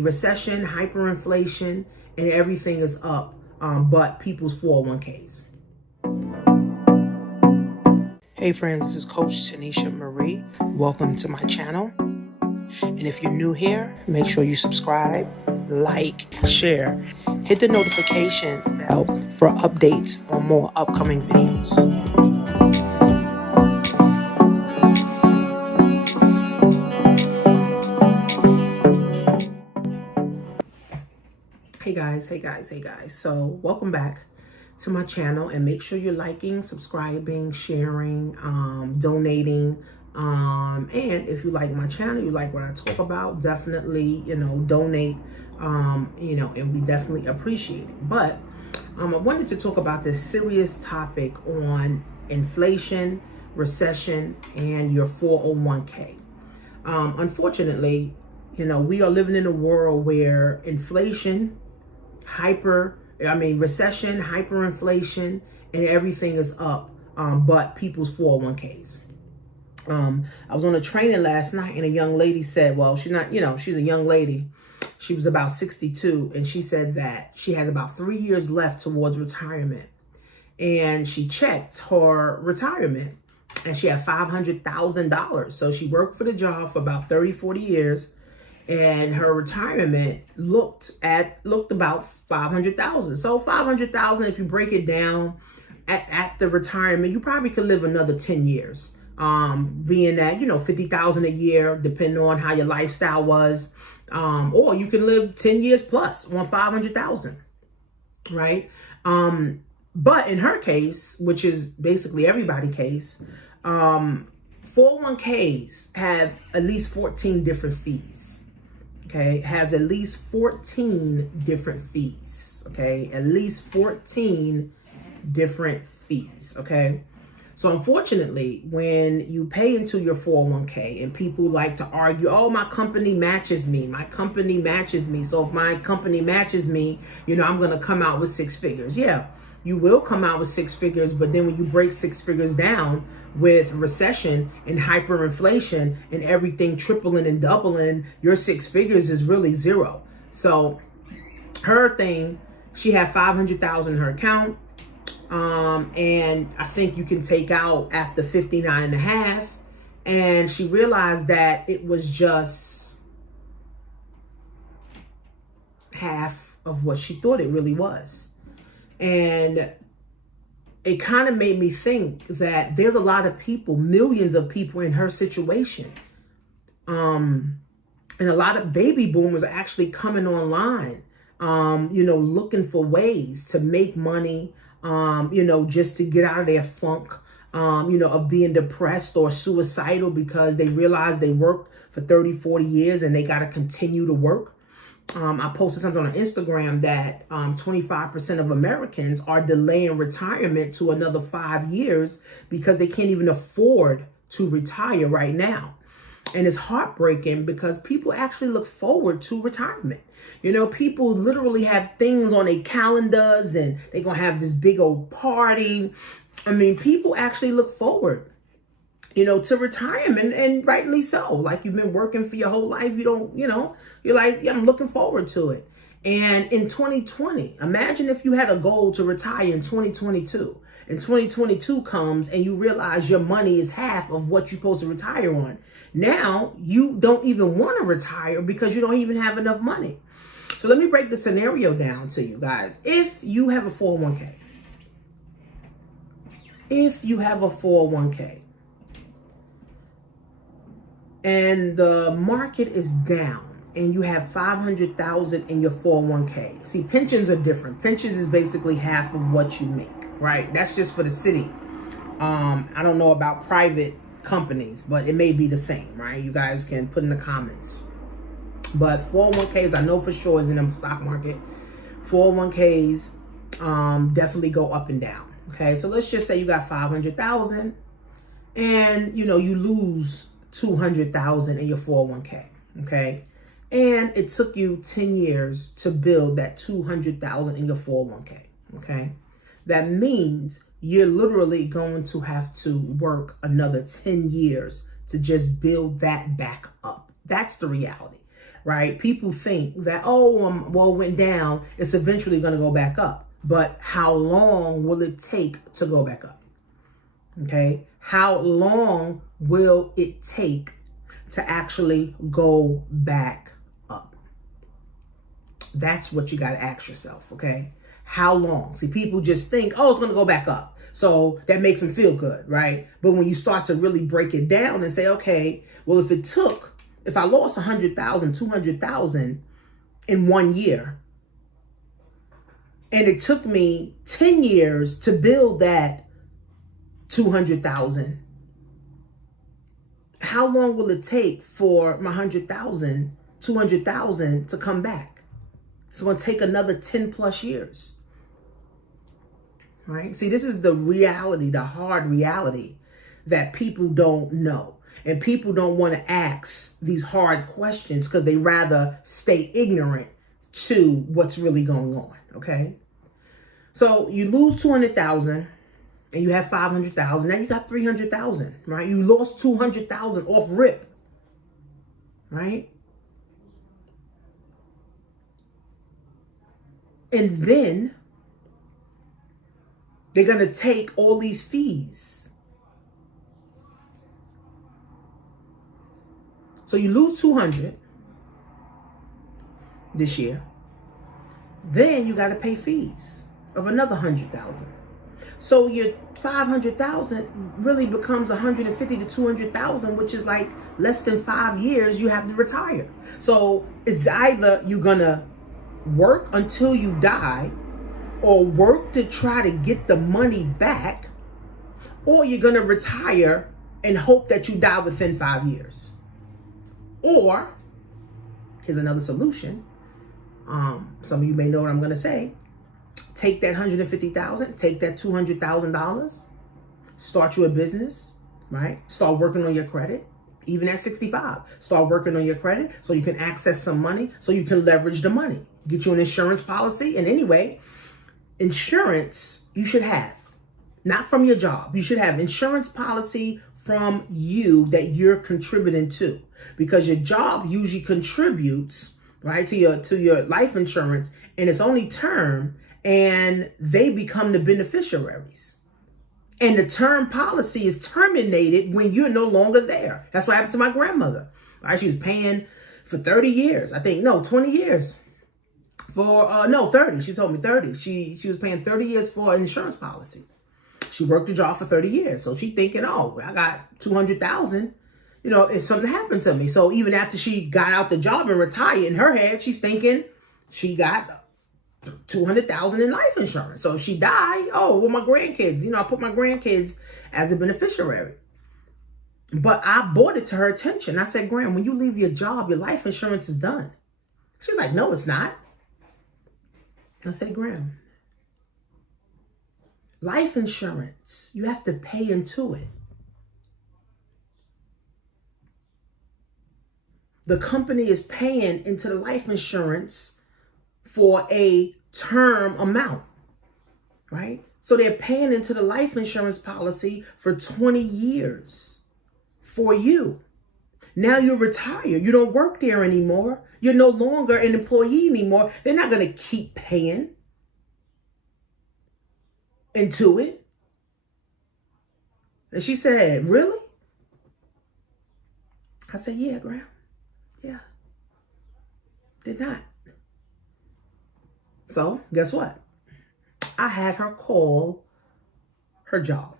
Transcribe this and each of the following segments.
Recession, hyperinflation, and everything is up, but people's 401ks. Hey friends, this is Coach Tanisha Marie. Welcome to my channel. And if you're new here, make sure you subscribe, like, share, hit the notification bell for updates on more upcoming videos. Hey guys. So welcome back to my channel, and make sure you're liking, subscribing, sharing, donating. And if you like my channel, you like what I talk about, definitely, donate, and we definitely appreciate it. But I wanted to talk about this serious topic on inflation, recession, and your 401k. Unfortunately, we are living in a world where inflation, recession, hyperinflation, and everything is up, but people's 401ks. I was on a training last night, and a young lady said, well, she's not, she's a young lady. She was about 62, and she said that she had about 3 years left towards retirement. And she checked her retirement, and she had $500,000. So she worked for the job for about 30, 40 years. And her retirement looked about $500,000. So $500,000, if you break it down, after retirement, you probably could live another 10 years. Being that, $50,000 a year, depending on how your lifestyle was. Or you can live 10 years plus on $500,000, right? But in her case, which is basically everybody's case, 401ks have at least 14 different fees. Okay, has at least 14 different fees. Okay, at least 14 different fees. Okay, so unfortunately, when you pay into your 401k, and people like to argue, oh, my company matches me. My company matches me. So if my company matches me, I'm going to come out with 6 figures. Yeah, you will come out with 6 figures. But then when you break 6 figures down with recession and hyperinflation and everything tripling and doubling, your 6 figures is really zero. So her thing, she had $500,000 in her account. And I think you can take out after 59 and a half. And she realized that it was just half of what she thought it really was. And it kind of made me think that there's a lot of people, millions of people in her situation. And a lot of baby boomers are actually coming online, looking for ways to make money, just to get out of their funk, of being depressed or suicidal because they realize they worked for 30, 40 years and they got to continue to work. I posted something on Instagram that 25% of Americans are delaying retirement to another 5 years because they can't even afford to retire right now. And it's heartbreaking because people actually look forward to retirement. People literally have things on their calendars and they're going to have this big old party. People actually look forward, to retirement, and rightly so. Like, you've been working for your whole life. You're like, yeah, I'm looking forward to it. And in 2020, imagine if you had a goal to retire in 2022, and 2022 comes and you realize your money is half of what you're supposed to retire on. Now you don't even want to retire because you don't even have enough money. So let me break the scenario down to you guys. If you have a 401k, and the market is down, and you have $500,000 in your 401k. See, pensions are different. Pensions is basically half of what you make, right? That's just for the city. I don't know about private companies, but it may be the same, right? You guys can put in the comments. But 401ks, I know for sure, is in the stock market. 401ks definitely go up and down. Okay, so let's just say you got 500,000, and you lose 200,000 in your 401k. Okay. And it took you 10 years to build that 200,000 in your 401k. Okay. That means you're literally going to have to work another 10 years to just build that back up. That's the reality. right? People think that, oh, well, it went down, it's eventually going to go back up. But how long will it take to go back up? Okay. How long will it take to actually go back up? That's what you got to ask yourself. Okay. How long? See, people just think, oh, it's going to go back up. So that makes them feel good, right? But when you start to really break it down and say, okay, well, if I lost 100,000, 200,000 in 1 year, and it took me 10 years to build that 200,000, how long will it take for my 100,000, 200,000 to come back? It's going to take another 10 plus years. Right? See, this is the reality, the hard reality that people don't know. And people don't want to ask these hard questions because they rather stay ignorant to what's really going on. Okay. So you lose 200,000 and you have 500,000. Now you got 300,000, right? You lost 200,000 off rip, right? And then they're going to take all these fees. So you lose 200 this year. Then you got to pay fees of another 100,000. So your 500,000 really becomes 150 to 200,000, which is like less than 5 years you have to retire. So it's either you're going to work until you die, or work to try to get the money back, or you're going to retire and hope that you die within 5 years. Or, here's another solution. Some of you may know what I'm going to say. Take that 150,000, take that $200,000, start you a business, right? Start working on your credit. Even at 65, start working on your credit so you can access some money, so you can leverage the money. Get you an insurance policy. And anyway, insurance you should have, not from your job. You should have insurance policy from you that you're contributing to, because your job usually contributes, right, to your life insurance, and it's only term, and they become the beneficiaries. And the term policy is terminated when you're no longer there. That's what happened to my grandmother. Right? She was paying for 30 years. I think, no, 20 years. For, no, 30. She told me 30. She was paying 30 years for an insurance policy. She worked the job for 30 years. So she thinking, oh, I got 200,000, if something happened to me. So even after she got out the job and retired, in her head, she's thinking she got 200,000 in life insurance. So if she died, oh, well, my grandkids, I put my grandkids as a beneficiary. But I brought it to her attention. I said, Graham, when you leave your job, your life insurance is done. She's like, no, it's not. I said, Graham, life insurance, you have to pay into it. The company is paying into the life insurance for a term amount, right? So they're paying into the life insurance policy for 20 years for you. Now you're retired. You don't work there anymore. You're no longer an employee anymore. They're not going to keep paying into it. And she said, really? I said, yeah, Graham. Yeah. Did not. So guess what? I had her call her job.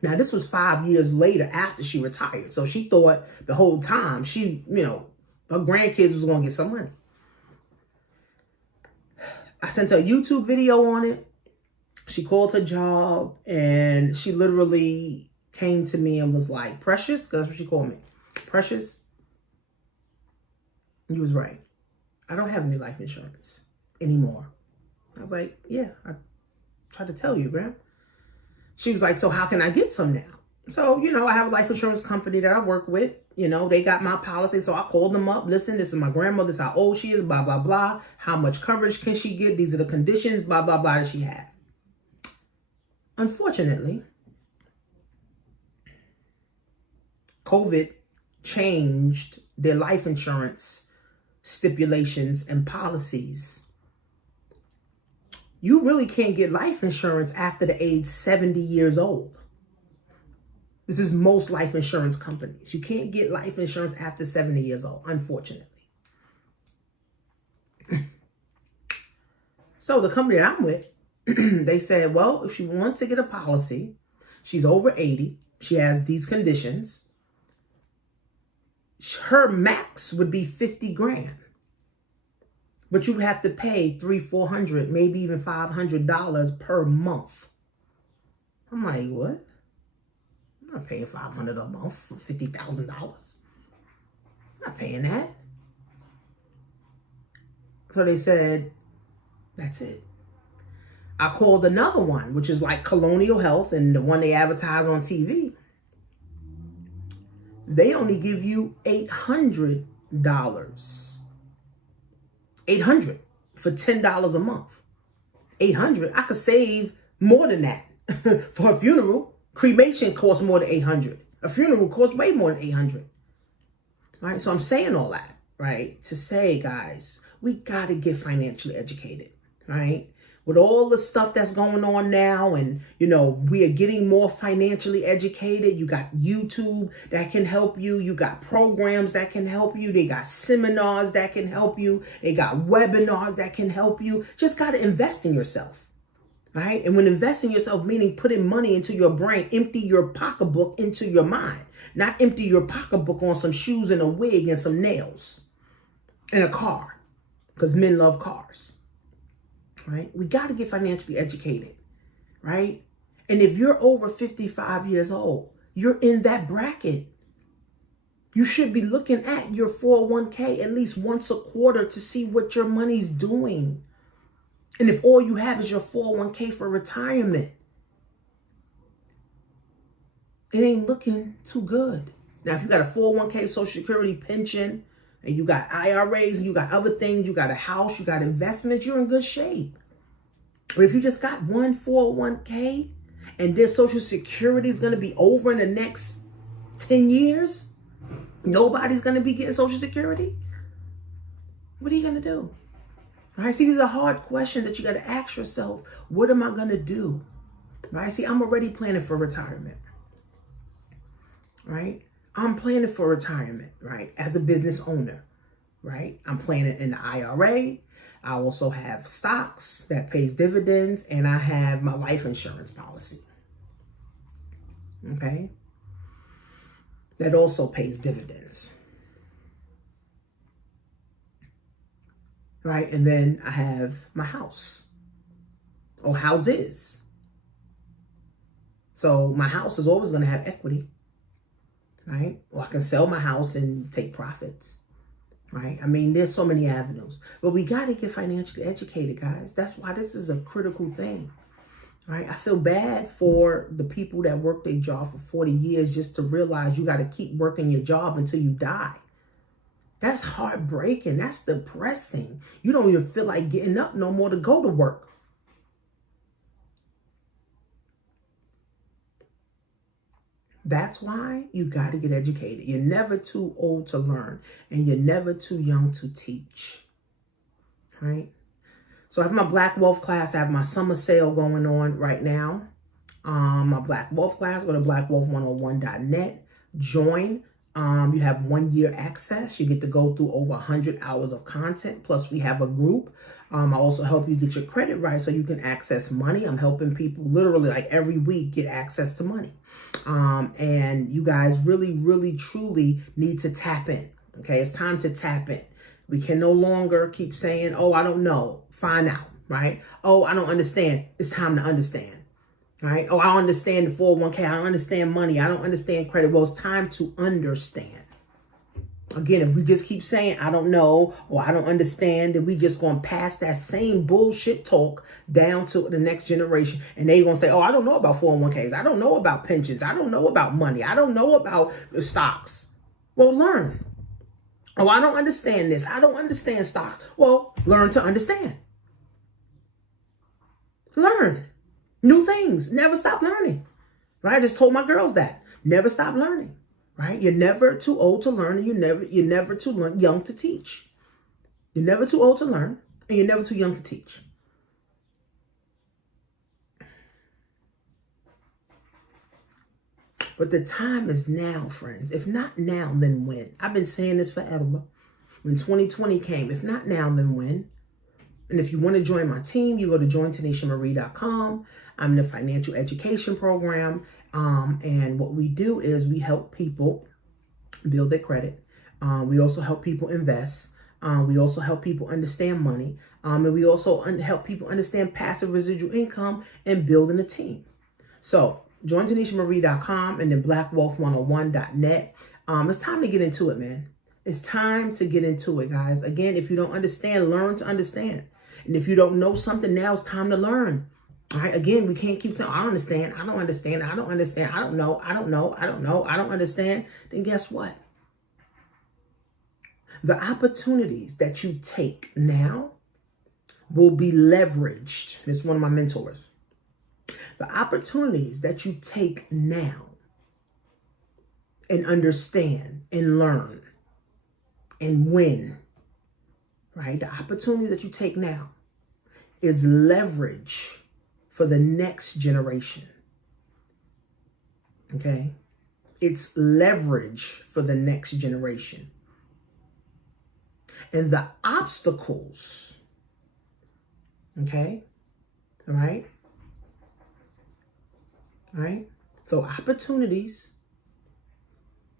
Now, this was 5 years later after she retired. So she thought the whole time her grandkids was going to get some money. I sent her a YouTube video on it. She called her job and she literally came to me and was like, Precious, because that's what she called me. Precious, you was right. I don't have any life insurance anymore. I was like, yeah, I tried to tell you, Graham. She was like, so how can I get some now? So, I have a life insurance company that I work with. They got my policy. So I called them up. Listen, this is my grandmother. This is how old she is, blah, blah, blah. How much coverage can she get? These are the conditions, blah, blah, blah, that she had. Unfortunately, COVID changed their life insurance stipulations and policies. You really can't get life insurance after the age 70 years old. This is most life insurance companies. You can't get life insurance after 70 years old, unfortunately. So the company that I'm with, they said, well, if she wants to get a policy, she's over 80, she has these conditions, her max would be 50 grand. But you have to pay $300, $400, maybe even $500 per month. I'm like, what? I'm not paying $500 a month for $50,000. I'm not paying that. So they said, that's it. I called another one, which is like Colonial Health and the one they advertise on TV. They only give you $800. $800 for $10 a month. $800. I could save more than that for a funeral. Cremation costs more than $800. A funeral costs way more than $800. All right, so I'm saying all that, right, to say, guys, we got to get financially educated, right? With all the stuff that's going on now, and, you know, we are getting more financially educated. You got YouTube that can help you. You got programs that can help you. They got seminars that can help you. They got webinars that can help you. Just got to invest in yourself, right? And when investing in yourself, meaning putting money into your brain, empty your pocketbook into your mind, not empty your pocketbook on some shoes and a wig and some nails and a car, because men love cars. Right? We got to get financially educated, right? And if you're over 55 years old, you're in that bracket. You should be looking at your 401k at least once a quarter to see what your money's doing. And if all you have is your 401k for retirement, it ain't looking too good. Now, if you got a 401k, Social Security, pension, and you got IRAs, and you got other things, you got a house, you got investments, you're in good shape. But if you just got one 401k and this Social Security is going to be over in the next 10 years, nobody's going to be getting Social Security, what are you going to do? All right, see, these are hard questions that you got to ask yourself. What am I going to do? Right? See, I'm already planning for retirement. Right? I'm planning for retirement, right? As a business owner, right? I'm planning in the IRA. I also have stocks that pays dividends, and I have my life insurance policy. Okay? That also pays dividends. Right? And then I have my house or houses. So my house is always going to have equity. Right? Or I can sell my house and take profits. Right? I mean, there's so many avenues. But we got to get financially educated, guys. That's why this is a critical thing. Right? I feel bad for the people that work their job for 40 years just to realize you got to keep working your job until you die. That's heartbreaking. That's depressing. You don't even feel like getting up no more to go to work. That's why you got to get educated. You're never too old to learn, and you're never too young to teach. Right? So I have my Black Wealth class. I have my summer sale going on right now. My Black Wealth class, go to blackwealth101.net. Join. You have 1 year access. You get to go through over 100 hours of content. Plus, we have a group. I also help you get your credit right so you can access money. I'm helping people literally like every week get access to money. And you guys really, really, truly need to tap in. Okay, it's time to tap in. We can no longer keep saying, oh, I don't know. Find out, right? Oh, I don't understand. It's time to understand. Right? Oh, I don't understand the 401k. I don't understand money. I don't understand credit. Well, it's time to understand. Again, if we just keep saying, I don't know, or I don't understand, then we just going to pass that same bullshit talk down to the next generation. And they're going to say, oh, I don't know about 401ks. I don't know about pensions. I don't know about money. I don't know about the stocks. Well, learn. Oh, I don't understand this. I don't understand stocks. Well, learn to understand. Learn new things. Never stop learning. Right? I just told my girls that. Never stop learning. Right? You're never too old to learn, and you're never too young to teach. You're never too old to learn, and you're never too young to teach. But the time is now, friends. If not now, then when? I've been saying this forever. When 2020 came, if not now, then when? And if you want to join my team, you go to jointanisha.marie.com. I'm in the financial education program. And what we do is we help people build their credit. We also help people invest. We also help people understand money. And we also help people understand passive residual income and building a team. So join TanishaMarie.com and then blackwealth101.net. It's time to get into it, man. It's time to get into it, guys. Again, if you don't understand, learn to understand. And if you don't know something, now it's time to learn. All right. Again, we can't keep saying, I don't understand. I don't understand. I don't understand. I don't know. I don't know. I don't know. I don't understand. Then guess what? The opportunities that you take now will be leveraged. This is one of my mentors. The opportunities that you take now and understand and learn and win, right? The opportunity that you take now is leverage for the next generation. Okay? It's leverage for the next generation. And the obstacles, okay? All right? All right? So opportunities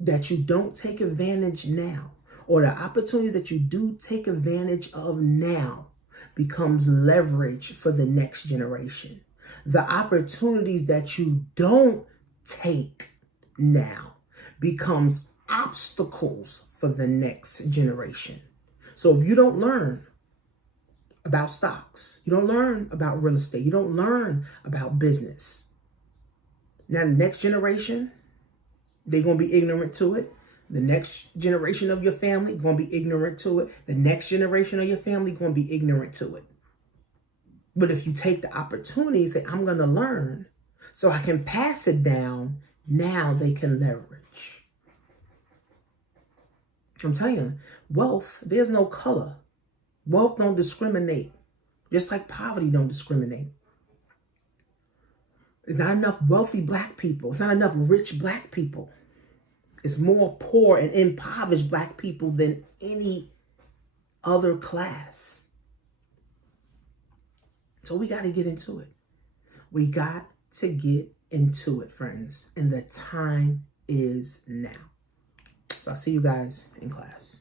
that you don't take advantage now, or the opportunities that you do take advantage of now, becomes leverage for the next generation. The opportunities that you don't take now becomes obstacles for the next generation. So if you don't learn about stocks, you don't learn about real estate, you don't learn about business, now the next generation, they're going to be ignorant to it. The next generation of your family going to be ignorant to it. The next generation of your family going to be ignorant to it. But if you take the opportunity and say, I'm going to learn so I can pass it down, now they can leverage. I'm telling you, wealth, there's no color. Wealth don't discriminate. Just like poverty don't discriminate. There's not enough wealthy black people. It's not enough rich black people. It's more poor and impoverished black people than any other class. So we got to get into it. We got to get into it, friends. And the time is now. So I'll see you guys in class.